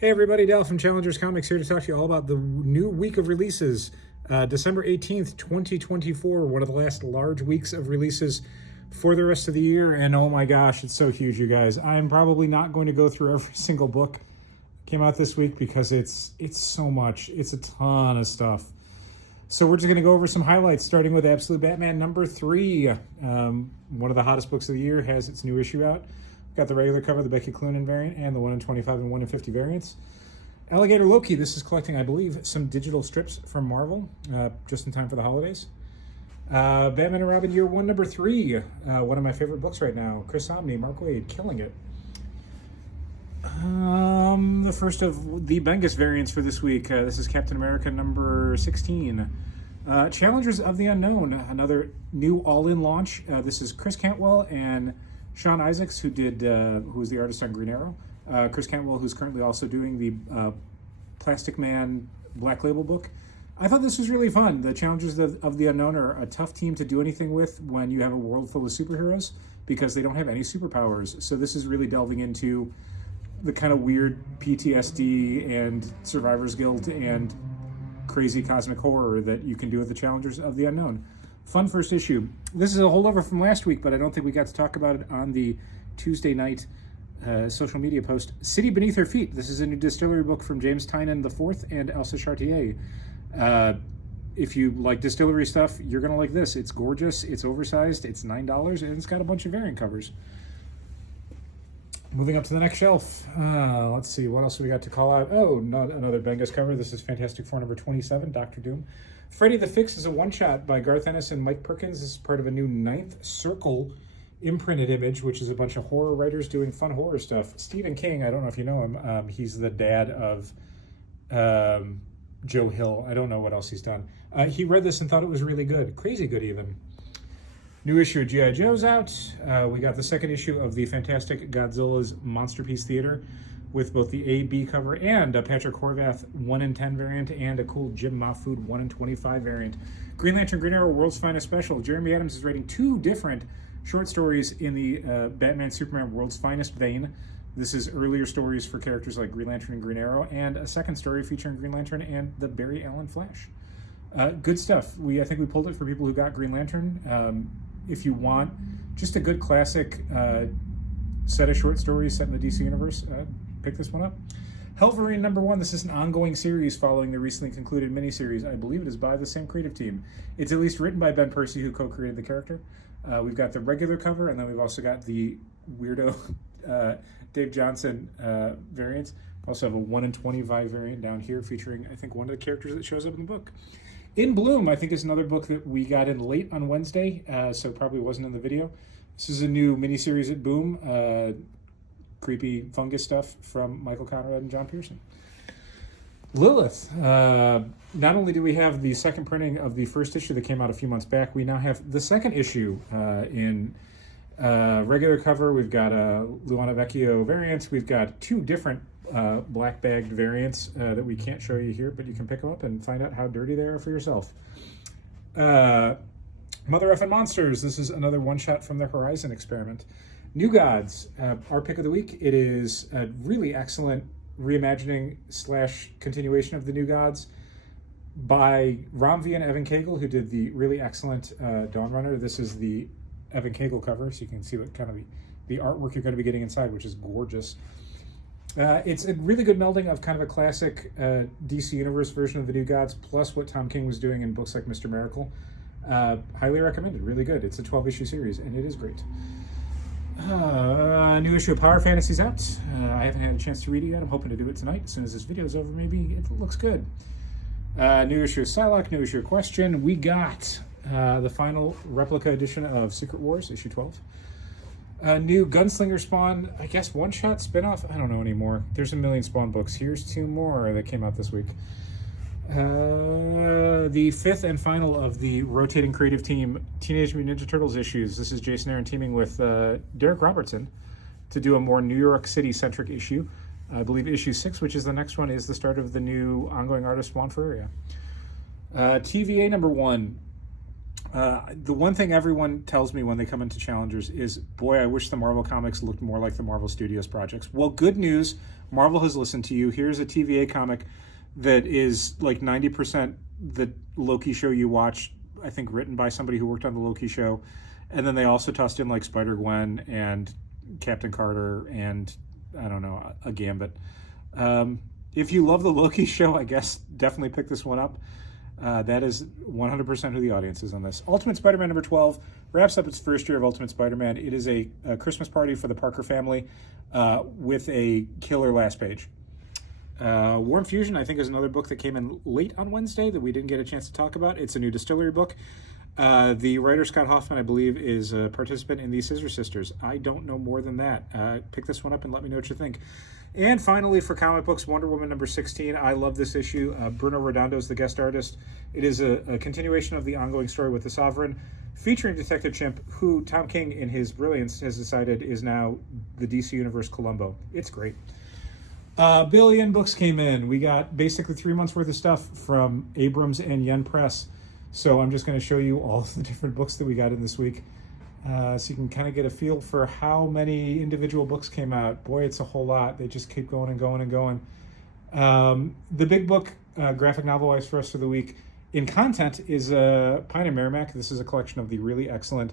Hey everybody, Dal from Challengers Comics here to talk to you all about the new week of releases. December 18th, 2024, one of the last large weeks of releases for the rest of the year. And oh my gosh, it's so huge, you guys. I'm probably not going to go through every single book that came out this week because it's so much. It's a ton of stuff. So we're just going to go over some highlights, starting with Absolute Batman number 3. One of the hottest books of the year has its new issue out. Got the regular cover, the Becky Cloonan variant, and the 1 in 25 and 1 in 50 variants. Alligator Loki, this is collecting, I believe, some digital strips from Marvel, just in time for the holidays. Batman and Robin Year 1, number 3, one of my favorite books right now. Chris Samnee, Mark Waid, killing it. The first of the Bendis variants for this week. This is Captain America number 16. Challengers of the Unknown, another new all-in launch. This is Chris Cantwell and Sean Isaacs, who was the artist on Green Arrow. Chris Cantwell, who's currently also doing the Plastic Man Black Label book. I thought this was really fun. The Challengers of the Unknown are a tough team to do anything with when you have a world full of superheroes because they don't have any superpowers. So this is really delving into the kind of weird PTSD and Survivor's Guilt and crazy cosmic horror that you can do with the Challengers of the Unknown. Fun first issue. This is a holdover from last week, but I don't think we got to talk about it on the Tuesday night social media post. City Beneath Her Feet. This is a new distillery book from James Tynion IV and Elsa Chartier. If you like distillery stuff, you're going to like this. It's gorgeous, it's oversized, it's $9, and it's got a bunch of variant covers. Moving up to the next shelf. Let's see, what else we got to call out? Oh, not another Bendis cover. This is Fantastic Four number 27, Doctor Doom. Freddy the Fix is a one-shot by Garth Ennis and Mike Perkins. This is part of a new Ninth Circle imprinted image, which is a bunch of horror writers doing fun horror stuff. Stephen King, I don't know if you know him. He's the dad of Joe Hill. I don't know what else he's done. He read this and thought it was really good. Crazy good, even. New issue of G.I. Joe's out. We got the second issue of the Fantastic Godzilla's Monsterpiece Theater with both the A-B cover and a Patrick Horvath 1 in 10 variant and a cool Jim Mahfood 1 in 25 variant. Green Lantern Green Arrow World's Finest Special. Jeremy Adams is writing 2 different short stories in the Batman Superman World's Finest vein. This is earlier stories for characters like Green Lantern and Green Arrow, and a second story featuring Green Lantern and the Barry Allen Flash. Good stuff. I think we pulled it for people who got Green Lantern. If you want just a good classic set of short stories set in the DC universe, pick this one up. Helverine number 1. This is an ongoing series following the recently concluded miniseries. I believe it is by the same creative team. It's at least written by Ben Percy, who co-created the character. We've got the regular cover, and then we've also got the weirdo Dave Johnson variant. We also have a 1 in 25 variant down here featuring, I think, one of the characters that shows up in the book. In Bloom, I think, is another book that we got in late on Wednesday, so probably wasn't in the video. This is a new miniseries at Boom. Creepy fungus stuff from Michael Conrad and John Pearson. Lilith. Not only do we have the second printing of the first issue that came out a few months back, we now have the second issue in regular cover. We've got a Luana Vecchio variant. We've got 2 different black bagged variants that we can't show you here, but you can pick them up and find out how dirty they are for yourself. Mother Effin' Monsters. This is another one-shot from the Horizon experiment. New Gods, our pick of the week. It is a really excellent reimagining / continuation of the New Gods by Ram V and Evan Cagle, who did the really excellent Dawn Runner. This is the Evan Cagle cover, so you can see what kind of the artwork you're going to be getting inside, which is gorgeous. It's a really good melding of kind of a classic DC Universe version of the New Gods, plus what Tom King was doing in books like Mr. Miracle. Highly recommended, really good. It's a 12-issue series, and it is great. New issue of Power Fantasy's out. I haven't had a chance to read it yet. I'm hoping to do it tonight. As soon as this video is over, maybe it looks good. New issue of Psylocke, new issue of Question. We got the final replica edition of Secret Wars, issue 12. New Gunslinger Spawn, I guess one-shot spinoff? I don't know anymore. There's a million Spawn books. Here's 2 more that came out this week. The 5th and final of the rotating creative team Teenage Mutant Ninja Turtles issues. This is Jason Aaron teaming with Derek Robertson to do a more New York City-centric issue. I believe issue 6, which is the next one, is the start of the new ongoing artist Juan Ferreira. TVA number 1. The one thing everyone tells me when they come into Challengers is, boy, I wish the Marvel comics looked more like the Marvel Studios projects. Well, good news. Marvel has listened to you. Here's a TVA comic that is like 90% the Loki show you watch, I think written by somebody who worked on the Loki show. And then they also tossed in like Spider-Gwen and Captain Carter and, I don't know, a Gambit. If you love the Loki show, I guess definitely pick this one up. That is 100% who the audience is on this. Ultimate Spider-Man number 12 wraps up its first year of Ultimate Spider-Man. It is a Christmas party for the Parker family with a killer last page. Warm Fusion, I think, is another book that came in late on Wednesday that we didn't get a chance to talk about. It's a new distillery book. The writer, Scott Hoffman, I believe, is a participant in the Scissor Sisters. I don't know more than that. Pick this one up and let me know what you think. And finally, for comic books, Wonder Woman number 16. I love this issue. Bruno Redondo is the guest artist. It is a continuation of the ongoing story with the Sovereign, featuring Detective Chimp, who Tom King, in his brilliance, has decided is now the DC Universe Columbo. It's great. Billion books came in. We got basically 3 months worth of stuff from Abrams and Yen Press. So I'm just going to show you all of the different books that we got in this week. So you can kind of get a feel for how many individual books came out. Boy, it's a whole lot. They just keep going and going and going. The big book, graphic novel-wise for us for the week, in content is Pine and Merrimack. This is a collection of the really excellent,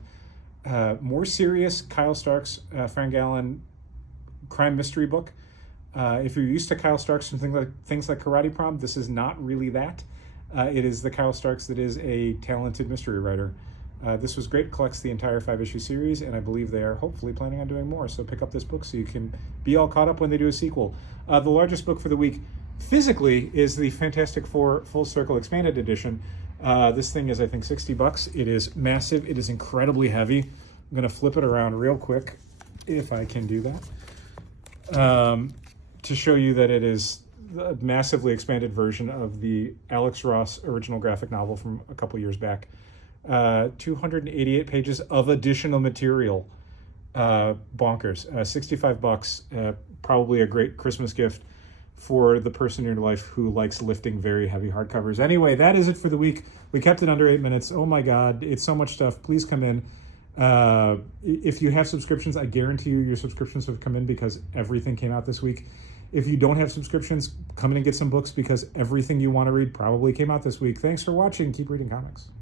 more serious Kyle Starks, Frank Allen crime mystery book. If you're used to Kyle Starks and things like Karate Prom, this is not really that. It is the Kyle Starks that is a talented mystery writer. This was great, collects the entire 5-issue series, and I believe they are hopefully planning on doing more. So pick up this book so you can be all caught up when they do a sequel. The largest book for the week, physically, is the Fantastic Four Full Circle Expanded Edition. This thing is, I think, $60. It is massive. It is incredibly heavy. I'm going to flip it around real quick, if I can do that, to show you that it is a massively expanded version of the Alex Ross original graphic novel from a couple years back. 288 pages of additional material. Bonkers. $65. Probably a great Christmas gift for the person in your life who likes lifting very heavy hardcovers. Anyway, that is it for the week. We kept it under 8 minutes. Oh my God, it's so much stuff. Please come in. If you have subscriptions, I guarantee you your subscriptions have come in because everything came out this week. If you don't have subscriptions, come in and get some books because everything you want to read probably came out this week. Thanks for watching. Keep reading comics.